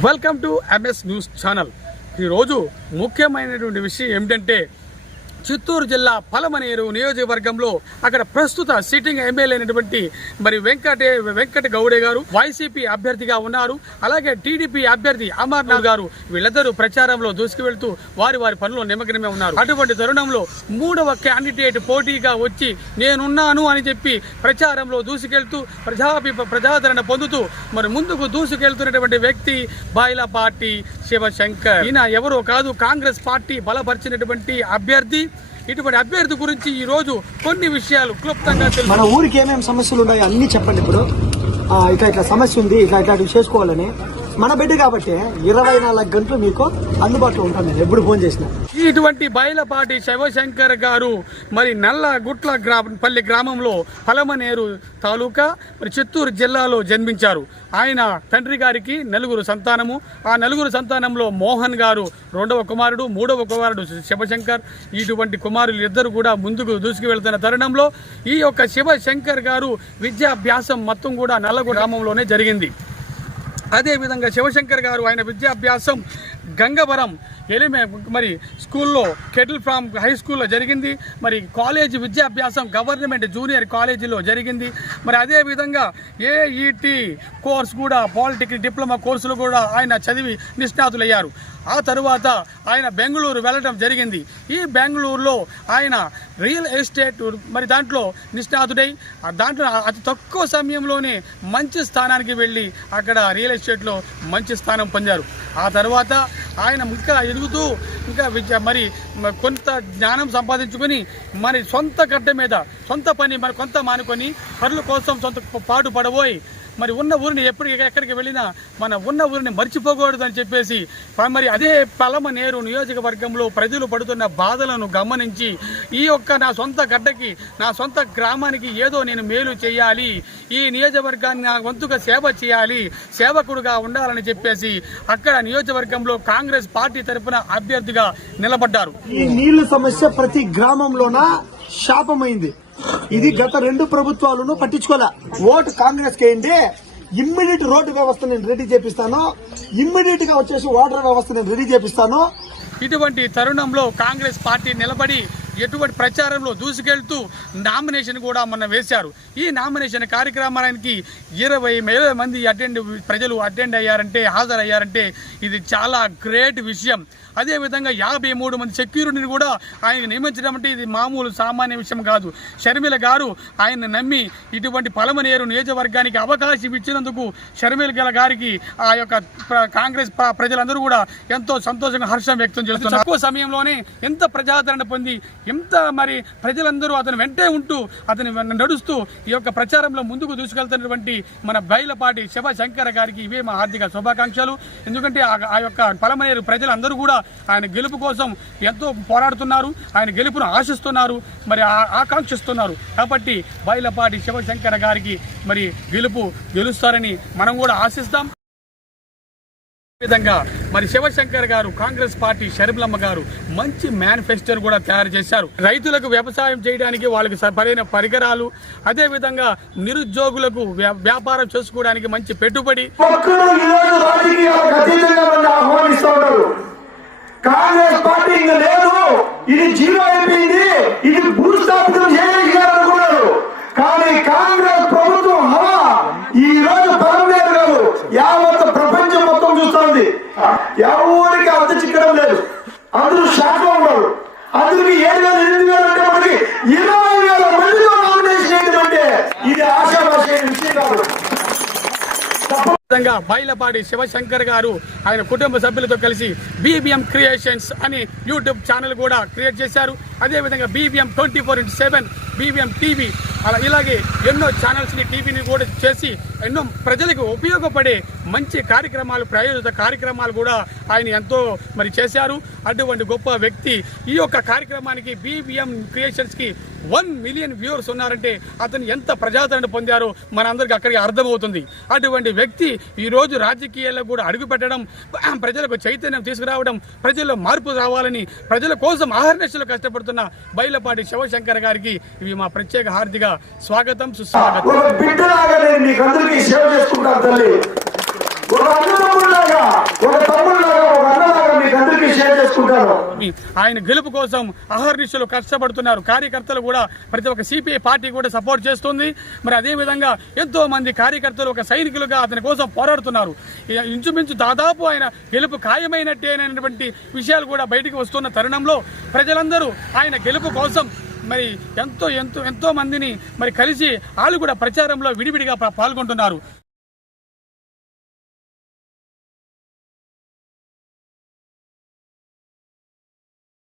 Welcome to MS news channel. ఈరోజు ముఖ్యమైనటువంటి విషయం ఏమిటంటే చిత్తూరు జిల్లా పలమనేరు నియోజకవర్గంలో అక్కడ ప్రస్తుత సిట్టింగ్ ఎమ్మెల్యే అయినటువంటి మరి వెంకట గౌడే గారు వైసీపీ అభ్యర్థిగా ఉన్నారు. అలాగే టీడీపీ అభ్యర్థి అమర్నాథ్ గారు వీళ్ళిద్దరూ ప్రచారంలో దూసుకు వెళ్తూ వారి పనుల్లో నిమగ్నమే ఉన్నారు. అటువంటి తరుణంలో మూడవ క్యాండిడేట్ పోటీగా వచ్చి నేనున్నాను అని చెప్పి ప్రచారంలో దూసుకెళ్తూ ప్రజాదరణ పొందుతూ మరి ముందుకు దూసుకెళ్తున్నటువంటి వ్యక్తి బైలపాటి శివశంకర్. ఈయన ఎవరో కాదు, కాంగ్రెస్ పార్టీ బలపరిచినటువంటి అభ్యర్థి. ఇటువంటి అభ్యర్థి గురించి ఈ రోజు కొన్ని విషయాలు క్లుప్తంగా తెలుసు. మన ఊరికి ఏమేమి సమస్యలు ఉన్నాయో అన్ని చెప్పండి. ఇప్పుడు ఇట్లా సమస్య ఉంది, ఇట్లాంటివి చేసుకోవాలని మన బిడ్డ కాబట్టి 24 గంటలు మీకు అందుబాటులో ఉంటాను ఎప్పుడు ఫోన్ చేసినా. ఇటువంటి బైలపాటి శివశంకర్ గారు మరి నల్లగుట్లపల్లి గ్రామంలో పలమనేరు తాలూకా మరి చిత్తూరు జిల్లాలో జన్మించారు. ఆయన తండ్రి గారికి 4 సంతానము. ఆ 4 సంతానంలో మోహన్ గారు 2వ కుమారుడు, 3వ కుమారుడు శివశంకర్. ఇటువంటి కుమారులు ఇద్దరు కూడా ముందుకు దూసుకు వెళ్తున్న తరుణంలో ఈ యొక్క శివశంకర్ గారు విద్యాభ్యాసం మొత్తం కూడా నల్లగొండ గ్రామంలోనే జరిగింది. అదేవిధంగా శివశంకర్ గారు ఆయన విద్యాభ్యాసం గంగవరం మరి స్కూల్లో కెటిల్ ఫ్రామ్ హై స్కూల్లో జరిగింది. మరి కాలేజీ విద్యాభ్యాసం గవర్నమెంట్ జూనియర్ కాలేజీలో జరిగింది. మరి అదేవిధంగా ఏఈటీ కోర్స్ కూడా పాలిటెక్నిక్ డిప్లొమా కోర్సులు కూడా ఆయన చదివి నిష్ణాతులయ్యారు. ఆ తరువాత ఆయన బెంగళూరు వెళ్ళడం జరిగింది. ఈ బెంగళూరులో ఆయన రియల్ ఎస్టేట్ మరి దాంట్లో నిష్ణాతుడై దాంట్లో అతి తక్కువ సమయంలోనే మంచి స్థానానికి వెళ్ళి అక్కడ రియల్ ఎస్టేట్లో మంచి స్థానం పొందారు. ఆ తర్వాత ఆయన ఇంకా ఎదుగుతూ ఇంకా మరి కొంత జ్ఞానం సంపాదించుకొని మరి సొంత గడ్డ మీద సొంత పని మరి కొంత మానుకొని పనుల కోసం సొంత పాటు పడబోయి మరి ఉన్న ఊరిని ఎక్కడికి వెళ్ళినా మన ఉన్న ఊరిని మర్చిపోకూడదు అని చెప్పేసి మరి అదే పలమనేరు నియోజకవర్గంలో ప్రజలు పడుతున్న బాధలను గమనించి ఈ యొక్క నా సొంత గడ్డకి నా సొంత గ్రామానికి ఏదో నేను మేలు చేయాలి, ఈ నియోజకవర్గాన్ని నా వంతుగా సేవ చేయాలి, సేవకుడుగా ఉండాలని చెప్పేసి అక్కడ నియోజకవర్గంలో కాంగ్రెస్ పార్టీ తరఫున అభ్యర్థిగా నిలబడ్డారు. ఈ నీళ్ల సమస్య ప్రతి గ్రామంలోన శాపమైంది. ఇది గత 2 ప్రభుత్వాలను పట్టించుకోలే. ఓటు కాంగ్రెస్ కి వేయండి, ఇమ్మీడియట్ రోడ్డు వ్యవస్థ నేను రెడీ చేపిస్తాను, ఇమ్మీడియట్ గా వచ్చేసి వాటర్ వ్యవస్థ నేను రెడీ చేపిస్తాను. ఇటువంటి తరుణంలో కాంగ్రెస్ పార్టీ నిలబడి ఎటువంటి ప్రచారంలో దూసుకెళ్తూ నామినేషన్ కూడా మొన్న వేశారు. ఈ నామినేషన్ కార్యక్రమానికి 20,000 మంది ప్రజలు అటెండ్ అయ్యారంటే, హాజరయ్యారంటే ఇది చాలా గ్రేట్ విషయం. అదేవిధంగా 53 మంది సెక్యూరిటీని కూడా ఆయన నియమించడం అంటే ఇది మామూలు సామాన్య విషయం కాదు. షర్మిల గారు ఆయన నమ్మి ఇటువంటి పలమనేరు నియోజకవర్గానికి అవకాశం ఇచ్చినందుకు షర్మిల గారికి ఆ యొక్క కాంగ్రెస్ ప్రజలందరూ కూడా ఎంతో సంతోషంగా హర్షం వ్యక్తం చేస్తున్నారు. తక్కువ సమయంలోనే ఎంత ప్రజాదరణ పొంది ఎంత మరి ప్రజలందరూ అతను వెంటే ఉంటూ అతని నడుస్తూ ఈ యొక్క ప్రచారంలో ముందుకు దూసుకెళ్తున్నటువంటి మన బైలపాటి శివశంకర్ గారికి ఇవే మా హార్దిక శుభాకాంక్షలు. ఎందుకంటే ఆ యొక్క పలమనేరు ప్రజలందరూ కూడా ఆయన గెలుపు కోసం ఎంతో పోరాడుతున్నారు, ఆయన గెలుపును ఆశిస్తున్నారు, మరి ఆకాంక్షిస్తున్నారు. కాబట్టి బైలపాటి శివశంకర్ గారికి మరి గెలుస్తారని మనం కూడా ఆశిస్తాం. విధంగా మరి శివశంకర్ గారు కాంగ్రెస్ పార్టీ షర్మిలమ్మ గారు మంచి మేనిఫెస్టోను కూడా తయారు చేశారు. రైతులకు వ్యవసాయం చేయడానికి వాళ్ళకి సరైన పరికరాలు, అదే విధంగా నిరుద్యోగులకు వ్యాపారం చేసుకోవడానికి మంచి పెట్టుబడి. కాంగ్రెస్ పార్టీ ఇంకా లేదు, ఇది జీరో అయిపోయింది, ఇది భూస్థాపితం చేయాలనుకున్నారు. కానీ కాంగ్రెస్ ప్రభుత్వం హవా ఈ రోజు పలమనేరు గారు యావత్ ప్రపంచం మొత్తం చూస్తోంది. ఎవరికి అంత చిక్కడం లేదు, అందరూ షాక్ లో ఉన్నారు. అందరికి 7,000 8,000 అంటే మనకి 20,000 మందితో నామినేషన్ ఏంటంటే ఇది ఆశాభాష విషయం కాదు. బైలపాటి శివశంకర్ గారు ఆయన కుటుంబ సభ్యులతో కలిసి BBM క్రియేషన్స్ అని యూట్యూబ్ ఛానల్ కూడా క్రియేట్ చేశారు. అదేవిధంగా BBM 24/7, BBM టీవీ, ఇలాగే ఎన్నో ఛానల్స్ని టీవీని కూడా చేసి ఎన్నో ప్రజలకు ఉపయోగపడే మంచి కార్యక్రమాలు, ప్రయోజిత కార్యక్రమాలు కూడా ఆయన ఎంతో మరి చేశారు. అటువంటి గొప్ప వ్యక్తి. ఈ యొక్క కార్యక్రమానికి BBM క్రియేషన్స్కి 1 మిలియన్ వ్యూవర్స్ ఉన్నారంటే అతను ఎంత ప్రజాదరణ పొందారో మనందరికీ అక్కడికి అర్థమవుతుంది. అటువంటి వ్యక్తి ఈరోజు రాజకీయాల్లో కూడా అడుగు పెట్టడం, ప్రజలకు చైతన్యం తీసుకురావడం, ప్రజల్లో మార్పు రావాలని ప్రజల కోసం ఆహర్నిశలు కష్టపడుతున్న బైలపాటి శివశంకర్ గారికి ఇవి మా ప్రత్యేక హార్దిక స్వాగతం, సుస్వాగతం. చెప్తున్నాను. ఆయన గెలుపు కోసం అహర్నిశలు కష్టపడుతున్నారు. కార్యకర్తలు కూడా ప్రతి ఒక్క సిపిఐ పార్టీ కూడా సపోర్ట్ చేస్తుంది. మరి అదే విధంగా ఎంతో మంది కార్యకర్తలు ఒక సైనికులుగా అతని కోసం పోరాడుతున్నారు. ఇంచుమించు దాదాపు ఆయన గెలుపు ఖాయమైనట్టేనటువంటి విషయాలు కూడా బయటికి వస్తున్న తరుణంలో ప్రజలందరూ ఆయన గెలుపు కోసం మరి ఎంతో మందిని మరి కలిసి వాళ్ళు కూడా ప్రచారంలో విడివిడిగా పాల్గొంటున్నారు.